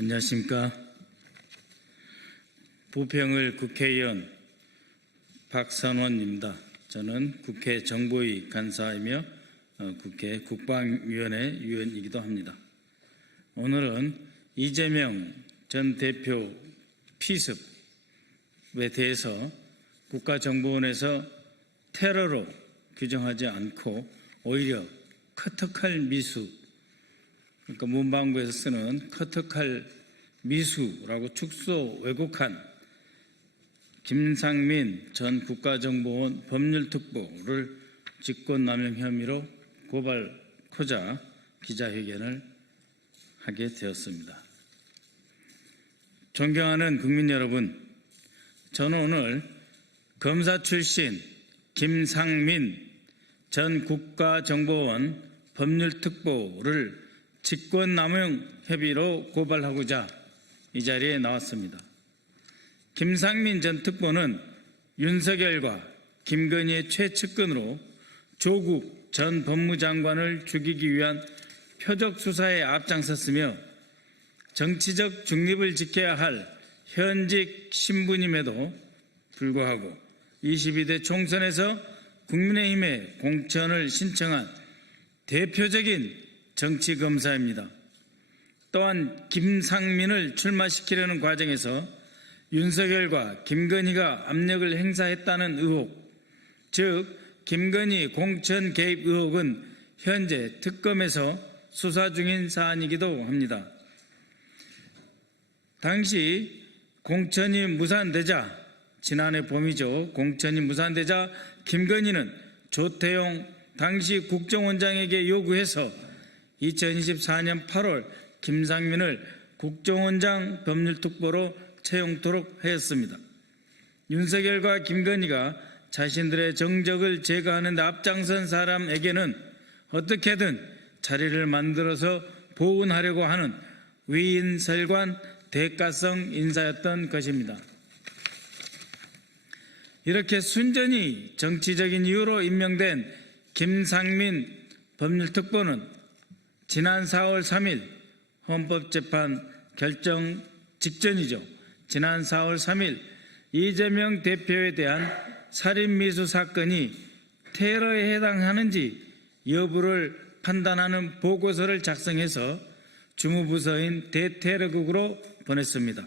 안녕하십니까. 부평을 국회의원 박선원입니다. 저는 국회 정보위 간사이며 국회 국방위원회 위원이기도 합니다. 오늘은 이재명 전 대표 피습에 대해서 국가정보원에서 테러로 규정하지 않고 오히려 커터칼 미수, 그러니까 문방구에서 쓰는 커터칼 미수라고 축소 왜곡한 김상민 전 국가정보원 법률특보를 직권남용 혐의로 고발코자 기자회견을 하게 되었습니다. 존경하는 국민 여러분, 저는 오늘 검사 출신 김상민 전 국가정보원 법률특보를 직권남용 혐의로 고발하고자 이 자리에 나왔습니다. 김상민 전 특보는 윤석열과 김건희의 최측근으로 조국 전 법무장관을 죽이기 위한 표적 수사에 앞장섰으며 정치적 중립을 지켜야 할 현직 신분임에도 불구하고 22대 총선에서 국민의힘에 공천을 신청한 대표적인 정치검사입니다. 또한 김상민을 출마시키려는 과정에서 윤석열과 김건희가 압력을 행사했다는 의혹, 즉 김건희 공천 개입 의혹은 현재 특검에서 수사 중인 사안이기도 합니다. 당시 공천이 무산되자, 지난해 봄이죠. 공천이 무산되자 김건희는 조태용 당시 국정원장에게 요구해서 2024년 8월 김상민을 국정원장 법률특보로 채용토록 하였습니다. 윤석열과 김건희가 자신들의 정적을 제거하는 데 앞장선 사람에게는 어떻게든 자리를 만들어서 보훈하려고 하는 위인설관 대가성 인사였던 것입니다. 이렇게 순전히 정치적인 이유로 임명된 김상민 법률특보는 지난 4월 3일 헌법재판 결정 직전이죠. 지난 4월 3일 이재명 대표에 대한 살인미수 사건이 테러에 해당하는지 여부를 판단하는 보고서를 작성해서 주무부서인 대테러국으로 보냈습니다.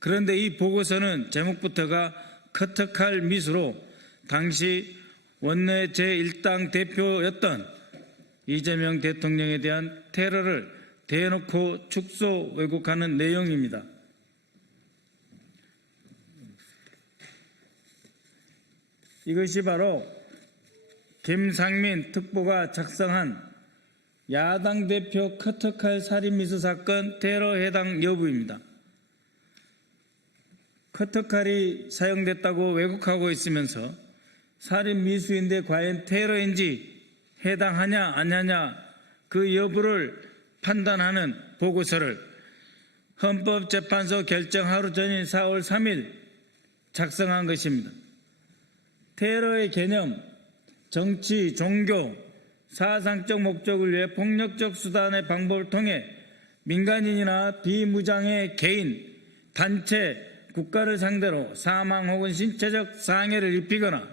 그런데 이 보고서는 제목부터가 커터칼 미수로 당시 원내 제1당 대표였던 이재명 대통령에 대한 테러를 대놓고 축소 왜곡하는 내용입니다. 이것이 바로 김상민 특보가 작성한 야당 대표 커터칼 살인미수 사건 테러 해당 여부입니다. 커터칼이 사용됐다고 왜곡하고 있으면서 살인미수인데 과연 테러인지 해당하냐 아니냐 그 여부를 판단하는 보고서를 헌법재판소 결정 하루 전인 4월 3일 작성한 것입니다. 테러의 개념, 정치, 종교, 사상적 목적을 위해 폭력적 수단의 방법을 통해 민간인이나 비무장의 개인, 단체, 국가를 상대로 사망 혹은 신체적 상해를 입히거나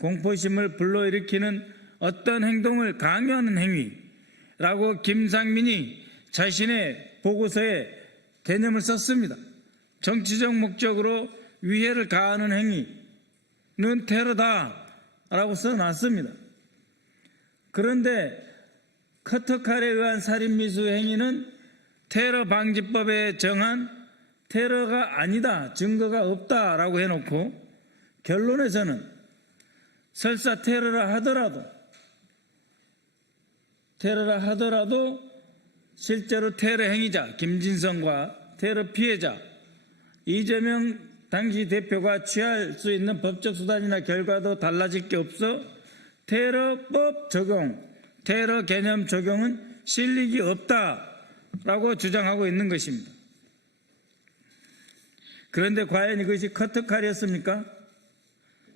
공포심을 불러일으키는 어떤 행동을 강요하는 행위라고 김상민이 자신의 보고서에 개념을 썼습니다. 정치적 목적으로 위해를 가하는 행위는 테러다라고 써놨습니다. 그런데 커터칼에 의한 살인미수 행위는 테러방지법에 정한 테러가 아니다, 증거가 없다라고 해놓고 결론에서는 설사 테러라 하더라도 실제로 테러 행위자 김진성과 테러 피해자 이재명 당시 대표가 취할 수 있는 법적 수단이나 결과도 달라질 게 없어 테러법 적용, 테러 개념 적용은 실익이 없다라고 주장하고 있는 것입니다. 그런데 과연 이것이 커터칼이었습니까?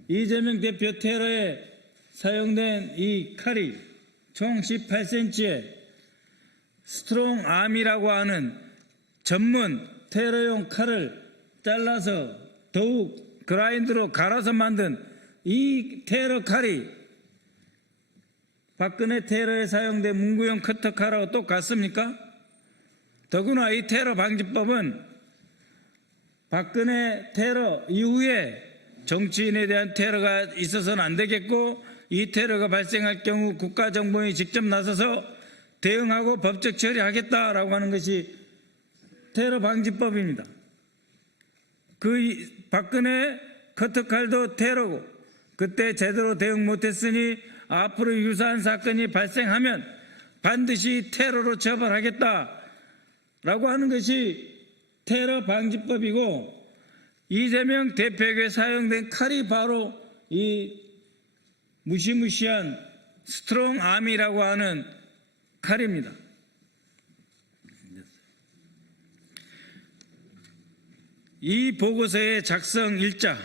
이재명 대표 테러에 사용된 이 칼이 총 18cm의 스트롱 암이라고 하는 전문 테러용 칼을 잘라서 더욱 그라인드로 갈아서 만든 이 테러 칼이 박근혜 테러에 사용된 문구용 커터 칼하고 똑같습니까? 더구나 이 테러 방지법은 박근혜 테러 이후에 정치인에 대한 테러가 있어서는 안 되겠고, 이 테러가 발생할 경우 국가정보원이 직접 나서서 대응하고 법적 처리하겠다라고 하는 것이 테러 방지법입니다. 그 박근혜 커터칼도 테러고, 그때 제대로 대응 못했으니 앞으로 유사한 사건이 발생하면 반드시 테러로 처벌하겠다라고 하는 것이 테러 방지법이고, 이재명 대표에게 사용된 칼이 바로 이 무시무시한 스트롱 아미라고 하는 칼입니다. 이 보고서의 작성 일자,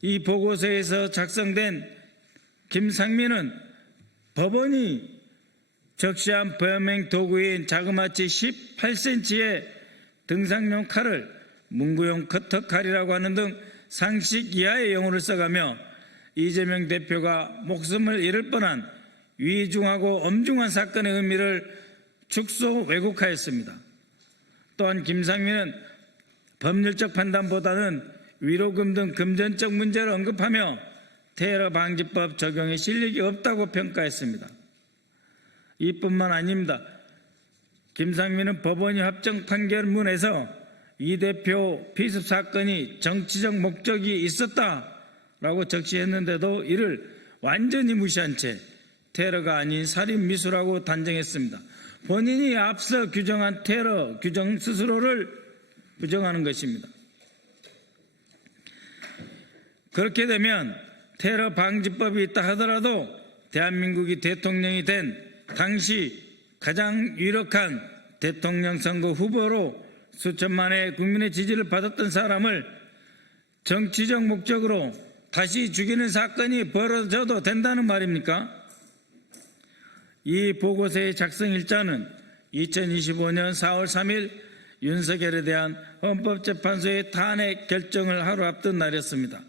이 보고서에서 작성된 김상민은 법원이 적시한 범행 도구인 자그마치 18cm의 등산용 칼을 문구용 커터칼이라고 하는 등 상식 이하의 용어를 써가며 이재명 대표가 목숨을 잃을 뻔한 위중하고 엄중한 사건의 의미를 축소 왜곡하였습니다. 또한 김상민은 법률적 판단보다는 위로금 등 금전적 문제를 언급하며 테러 방지법 적용에 실력이 없다고 평가했습니다. 이뿐만 아닙니다. 김상민은 법원이 합정 판결문에서 이 대표 피습 사건이 정치적 목적이 있었다라고 적시했는데도 이를 완전히 무시한 채 테러가 아닌 살인 미수라고 단정했습니다. 본인이 앞서 규정한 테러 규정 스스로를 부정하는 것입니다. 그렇게 되면 테러 방지법이 있다 하더라도 대한민국이 대통령이 된 당시 가장 유력한 대통령 선거 후보로 수천만의 국민의 지지를 받았던 사람을 정치적 목적으로 다시 죽이는 사건이 벌어져도 된다는 말입니까? 이 보고서의 작성일자는 2025년 4월 3일 윤석열에 대한 헌법재판소의 탄핵 결정을 하루 앞둔 날이었습니다.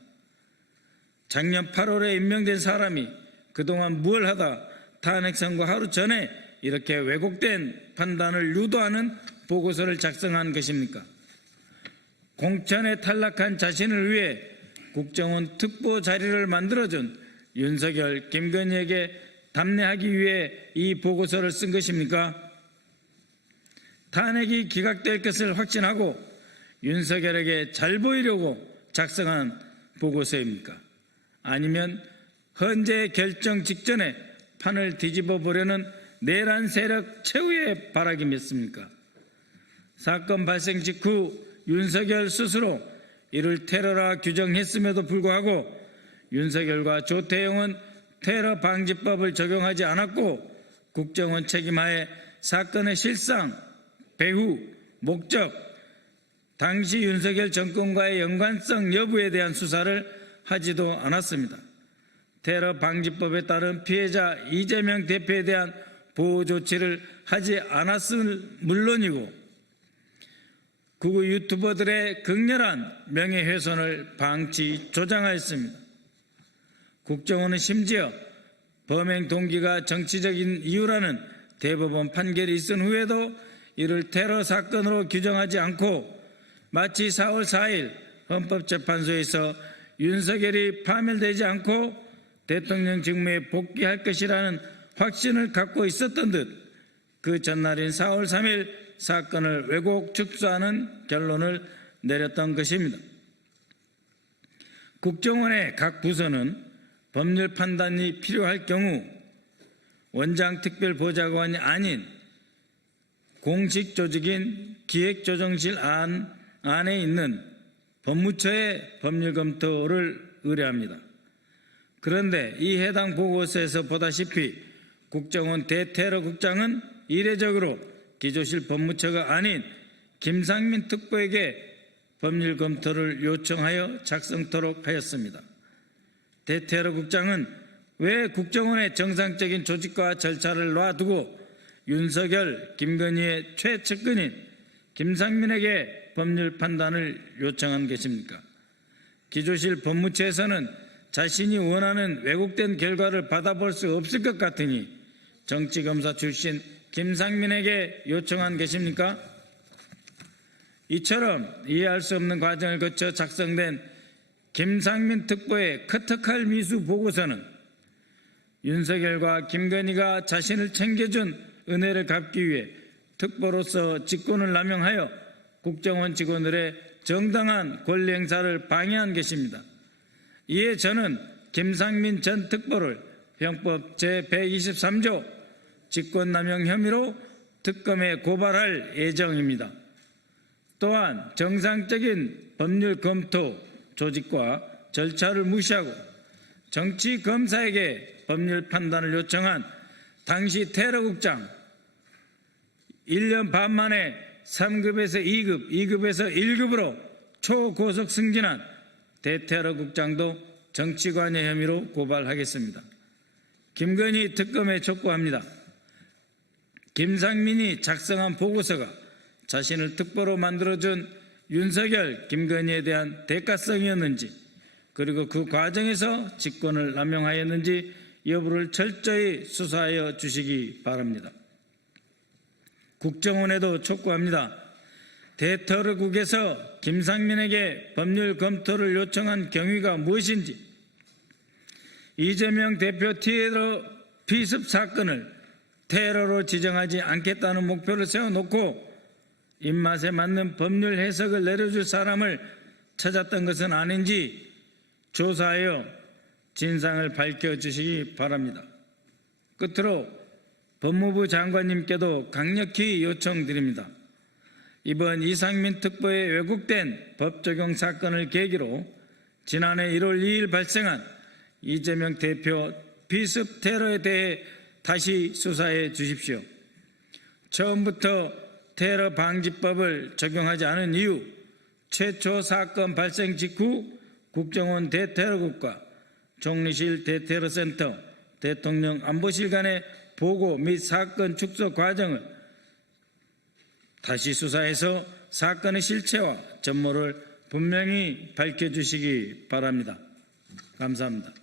작년 8월에 임명된 사람이 그동안 뭘 하다 탄핵 선고 하루 전에 이렇게 왜곡된 판단을 유도하는 보고서를 작성한 것입니까? 공천에 탈락한 자신을 위해 국정원 특보 자리를 만들어준 윤석열, 김건희에게 답례하기 위해 이 보고서를 쓴 것입니까? 탄핵이 기각될 것을 확신하고 윤석열에게 잘 보이려고 작성한 보고서입니까? 아니면 헌재 결정 직전에 판을 뒤집어 보려는 내란 세력 최후의 발악이었습니까? 사건 발생 직후 윤석열 스스로 이를 테러라 규정했음에도 불구하고 윤석열과 조태용은 테러 방지법을 적용하지 않았고 국정원 책임하에 사건의 실상, 배후, 목적, 당시 윤석열 정권과의 연관성 여부에 대한 수사를 하지도 않았습니다. 테러 방지법에 따른 피해자 이재명 대표에 대한 보호 조치를 하지 않았음을 물론이고 극우 유튜버들의 극렬한 명예훼손을 방치 조장하였습니다. 국정원은 심지어 범행 동기가 정치적인 이유라는 대법원 판결이 있은 후에도 이를 테러 사건으로 규정하지 않고 마치 4월 4일 헌법재판소에서 윤석열이 파면되지 않고 대통령 직무에 복귀할 것이라는 확신을 갖고 있었던 듯 그 전날인 4월 3일 사건을 왜곡 축소하는 결론을 내렸던 것입니다. 국정원의 각 부서는 법률 판단이 필요할 경우 원장 특별보좌관이 아닌 공식 조직인 기획조정실 안에 있는 법무처의 법률 검토를 의뢰합니다. 그런데 이 해당 보고서에서 보다시피 국정원 대테러국장은 이례적으로 기조실 법무처가 아닌 김상민 특보에게 법률 검토를 요청하여 작성토록 하였습니다. 대테러국장은 왜 국정원의 정상적인 조직과 절차를 놔두고 윤석열, 김건희의 최측근인 김상민에게 법률 판단을 요청한 것입니까? 기조실 법무처에서는 자신이 원하는 왜곡된 결과를 받아볼 수 없을 것 같으니 정치검사 출신 김상민에게 요청한 것입니까? 이처럼 이해할 수 없는 과정을 거쳐 작성된 김상민 특보의 커터칼 미수 보고서는 윤석열과 김건희가 자신을 챙겨준 은혜를 갚기 위해 특보로서 직권을 남용하여 국정원 직원들의 정당한 권리 행사를 방해한 것입니다. 이에 저는 김상민 전 특보를 형법 제123조 직권남용 혐의로 특검에 고발할 예정입니다. 또한 정상적인 법률 검토 조직과 절차를 무시하고 정치검사에게 법률 판단을 요청한 당시 테러국장 1년 반 만에 3급에서 2급, 2급에서 1급으로 초고속 승진한 대테러국장도 정치관여 혐의로 고발하겠습니다. 김건희 특검에 촉구합니다. 김상민이 작성한 보고서가 자신을 특보로 만들어준 윤석열, 김건희에 대한 대가성이었는지 그리고 그 과정에서 직권을 남용하였는지 여부를 철저히 수사하여 주시기 바랍니다. 국정원에도 촉구합니다. 대테러국에서 김상민에게 법률 검토를 요청한 경위가 무엇인지, 이재명 대표 테러 피습 사건을 테러로 지정하지 않겠다는 목표를 세워놓고 입맛에 맞는 법률 해석을 내려줄 사람을 찾았던 것은 아닌지 조사하여 진상을 밝혀주시기 바랍니다. 끝으로 법무부 장관님께도 강력히 요청드립니다. 이번 이상민 특보의 왜곡된 법 적용 사건을 계기로 지난해 1월 2일 발생한 이재명 대표 피습 테러에 대해 다시 수사해 주십시오. 처음부터 테러 방지법을 적용하지 않은 이유, 최초 사건 발생 직후 국정원 대테러국과 총리실 대테러센터, 대통령 안보실 간의 보고 및 사건 축소 과정을 다시 수사해서 사건의 실체와 전모를 분명히 밝혀주시기 바랍니다. 감사합니다.